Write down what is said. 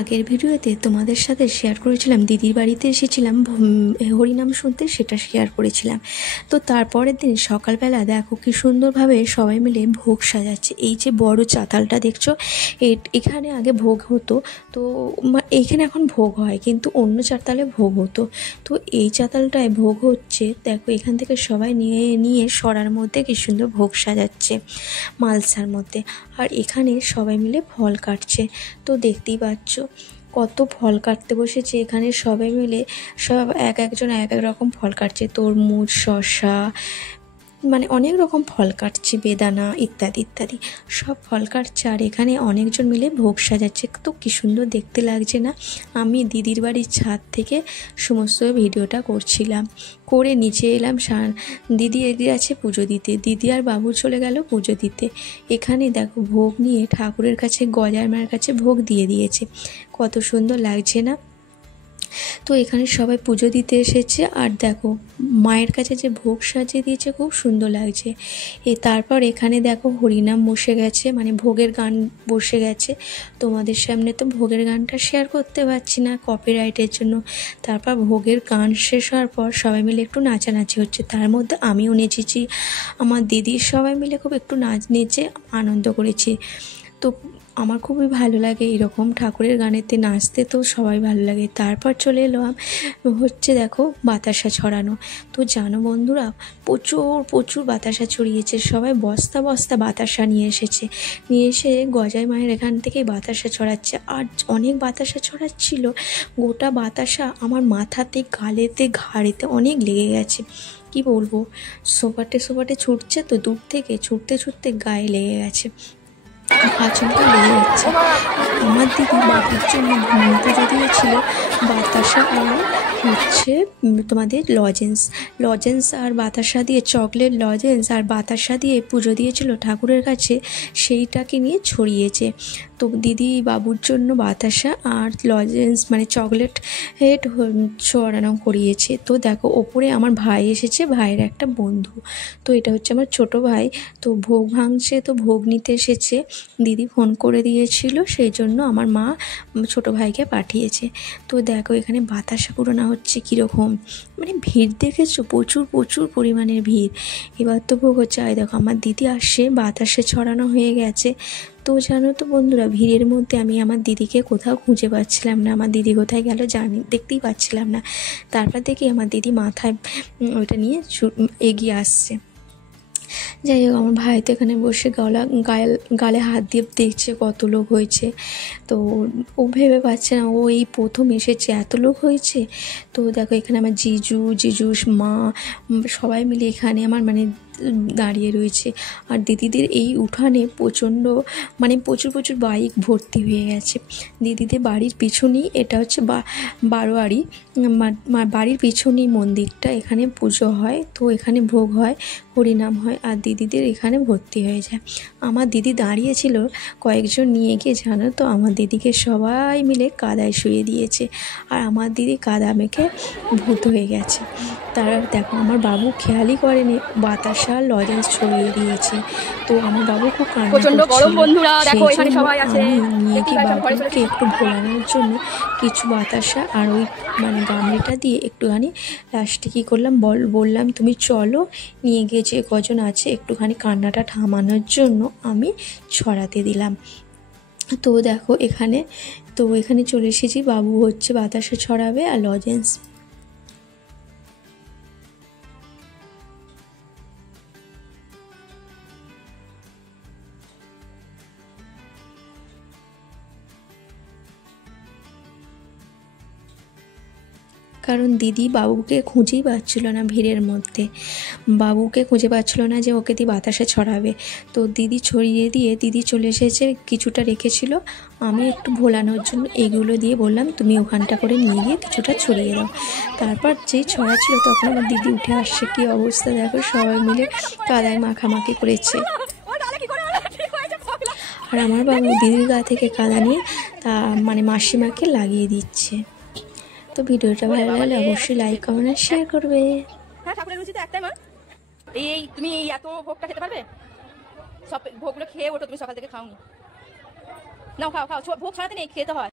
আগের ভিডিওতে তোমাদের সাথে শেয়ার করেছিলাম দিদির বাড়িতে এসেছিলাম হরিনাম শুনতে, সেটা শেয়ার করেছিলাম। তো তারপরের দিন সকালবেলা দেখো কি সুন্দরভাবে সবাই মিলে ভোগ সাজাচ্ছে। এই যে বড় চাতালটা দেখছো, এখানে আগে ভোগ হতো, তো এইখানে এখন ভোগ হয়, কিন্তু অন্য চাতালে ভোগ হতো। তো এই চাতালটায় ভোগ হচ্ছে, দেখো এখান থেকে সবাই নিয়ে নিয়ে সরার মধ্যে কি সুন্দর ভোগ সাজাচ্ছে মালসার মধ্যে। আর এখানে সবাই মিলে ফল কাটছে, তো দেখতেই পাচ্ছ কত ফল কাটতে বসেছে এখানে সবাই মিলে। সব একজন এক এক রকম ফল কাটছে, তরমুজ, শসা, মানে অনেক রকম ফল কাটছে, বেদানা ইত্যাদি ইত্যাদি সব ফল কাটছে। আর এখানে অনেকজন মিলে ভোগ সাজাচ্ছে, তো কী সুন্দর দেখতে লাগছে না। আমি দিদির বাড়ির ছাদ থেকে সমস্ত ভিডিওটা করছিলাম, করে নিচে এলাম। দিদি এগিয়ে আছে পুজো দিতে, দিদি আর বাবু চলে গেল পুজো দিতে। এখানে দেখো ভোগ নিয়ে ঠাকুরের কাছে, গজার মায়ের কাছে ভোগ দিয়ে দিয়েছে, কত সুন্দর লাগছে না। তো এখানে সবাই পুজো দিতে এসেছে, আর দেখো মায়ের কাছে যে ভোগ সাজিয়ে দিয়েছে খুব সুন্দর লাগছে। তারপর এখানে দেখো হরিনাম বসে গেছে, মানে ভোগের গান বসে গেছে। তোমাদের সামনে তো ভোগের গানটা শেয়ার করতে পারছি না কপিরাইটের জন্য। তারপর ভোগের গান শেষ হওয়ার পর সবাই মিলে একটু নাচানাচি হচ্ছে, তার মধ্যে আমিও নেচেছি, আমার দিদির সবাই মিলে খুব একটু নেচে আনন্দ করেছি। তো আমার খুবই ভালো লাগে এরকম ঠাকুরের গানেতে নাচতে, তো সবাই ভালো লাগে। তারপর চলে এলাম হচ্ছে দেখো বাতাসা ছড়ানো। তো জানো বন্ধুরা, প্রচুর বাতাসা ছড়িয়েছে, সবাই বস্তা বস্তা বাতাসা নিয়ে এসেছে, নিয়ে এসে গজাই মায়ের এখান থেকে বাতাসা ছড়াচ্ছে। আর অনেক বাতাসা ছড়াচ্ছিল, গোটা বাতাসা আমার মাথাতে, গালেতে, ঘাড়েতে অনেক লেগে গেছে, কি বলবো। সোপাটে ছুটছে, তো দূর থেকে ছুটতে ছুটতে গায়ে লেগে গেছে, আচমকা লেগে যাচ্ছে। আমার দিদি বাবুর জন্য পুজো দিয়েছিল বাতাসা আর হচ্ছে তোমাদের লজেন্স আর বাতাসা দিয়ে, চকলেট লজেন্স আর বাতাসা দিয়ে পুজো দিয়েছিল ঠাকুরের কাছে, সেইটাকে নিয়ে ছড়িয়েছে। তো দিদি বাবুর জন্য বাতাসা আর লজেন্স মানে চকলেট ছড়ানো করিয়েছে। তো দেখো ওপরে আমার ভাই এসেছে, ভাইয়ের একটা বন্ধু, তো এটা হচ্ছে আমার ছোট ভাই। তো ভোগ ভাঙছে, তো ভোগ নিতে এসেছে, দিদি ফোন করে দিয়েছিল, সেই জন্য আমার মা ছোট ভাইকে পাঠিয়েছে। তো দেখো এখানে বাতাসা পুরানো হচ্ছে কীরকম, মানে ভিড় দেখেছো, প্রচুর পরিমাণের ভিড়। এবার তো ভোগ হচ্ছে, দেখো আমার দিদি আসছে, বাতাসে ছড়ানো হয়ে গেছে। তো জানো তো বন্ধুরা, ভিড়ের মধ্যে আমি আমার দিদিকে কোথাও খুঁজে পাচ্ছিলাম না, আমার দিদি কোথায় গেল দেখতেই পাচ্ছিলাম না। তারপর দেখি আমার দিদি মাথায় ওইটা নিয়ে এগিয়ে আসছে। যাই হোক, আমার ভাই তো এখানে বসে গালে হাত দিয়ে দেখছে কত লোক হয়েছে। তো ও ভেবে পাচ্ছে না, ও এই প্রথম এসেছে, এত লোক হয়েছে। তো দেখো এখানে আমার জিজুস মা সবাই মিলে এখানে আমার মানে দাঁড়িয়ে রয়েছে। আর দিদিদের এই উঠানে প্রচুর বাইক ভর্তি হয়ে গেছে। দিদিদের বাড়ির পিছনেই, এটা হচ্ছে বারোয়ারি, বাড়ির পিছনেই মন্দিরটা, এখানে পুজো হয়, তো এখানে ভোগ হয়, হরিনাম হয়, আর দিদিদের এখানে ভর্তি হয়ে যায়। আমার দিদি দাঁড়িয়েছিল, কয়েকজন নিয়ে গিয়ে জানো তো আমার দিদিকে সবাই মিলে কাদায় শুয়ে দিয়েছে, আর আমার দিদি কাদা মেখে ভূত হয়ে গেছে। তারা দেখো আমার বাবু খেয়ালই করেনি, বাতাসা লজেন্স ছড়িয়ে দিয়েছে। তো আমার বাবু খুব কান্না করছিল, আমি নিয়ে গিয়ে বাবুকে একটু ভোলানোর জন্য কিছু বাতাসা আর ওই মানে গামলিটা দিয়ে একটুখানি লাস্টে কী করলাম বললাম তুমি চলো, নিয়ে গিয়ে যে কজন আছে একটুখানি কান্নাটা থামানোর জন্য আমি ছড়াতে দিলাম। তো দেখো এখানে চলে এসেছি, বাবু হচ্ছে বাতাসা ছড়াবে আর লজেন্স। কারণ দিদি বাবুকে খুঁজেই পাচ্ছিল না, ভিড়ের মধ্যে বাবুকে খুঁজে পাচ্ছিল না যে ওকে দিয়ে বাতাসে ছড়াবে। তো দিদি ছড়িয়ে দিয়ে দিদি চলে এসেছে, কিছুটা রেখেছিল, আমি একটু ভোলানোর জন্য এইগুলো দিয়ে বললাম তুমি ওখানটা করে নিয়ে গিয়ে কিছুটা ছড়িয়ে দাও। তারপর যেই ছড়া ছিল তখন আমার দিদি উঠে আসছে, কী অবস্থা দেখো, সবাই মিলে কাদায় মাখামাখি করেছে। আর আমার বাবু দিদির গা থেকে কাদা নিয়ে তা মানে মাসিমাকে লাগিয়ে দিচ্ছে। তো ভিডিওটা ভালো লাগলে অবশ্যই লাইক কমেন্ট আর শেয়ার করবে। হ্যাঁ, ঠাকুরের রুচি তো একটাই মা, তুমি এত ভোগটা খেতে পারবে? সব ভোগগুলো খেয়ে ওঠো, তুমি সকাল থেকে খাওনি, নাও খাও, ভোগ ছাড়াতে নেই, খেতে হয়।